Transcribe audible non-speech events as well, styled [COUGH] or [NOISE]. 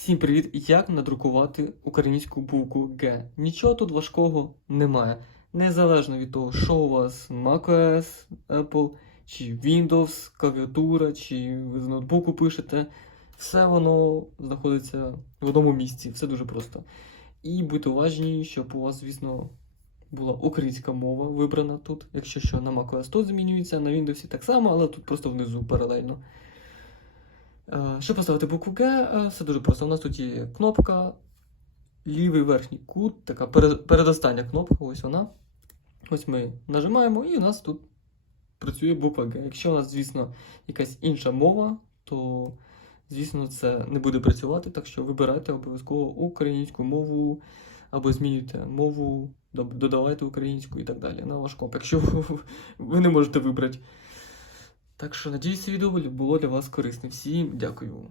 Всім привіт! Як надрукувати українську букву Г? Нічого тут важкого немає. Незалежно від того, що у вас macOS, Apple, чи Windows, клавіатура, чи ви з ноутбуку пишете, все воно знаходиться в одному місці. Все дуже просто. І будьте уважні, щоб у вас, звісно, була українська мова вибрана тут. Якщо що на macOS тут змінюється, на Windows так само, але тут просто внизу паралельно. Е, Щоб поставити букву Г, е, все дуже просто. У нас тут є кнопка, лівий верхній кут, така передостання кнопка, ось вона. Ось ми нажимаємо, і у нас тут працює буква Г. Якщо у нас, звісно, якась інша мова, то, звісно, це не буде працювати, так що вибирайте обов'язково українську мову, або змінюйте мову, додавайте українську і так далі на ваш комп, якщо [LAUGHS] ви не можете вибрати. Так що, надіюсь, відео було для вас корисним. Всім дякую.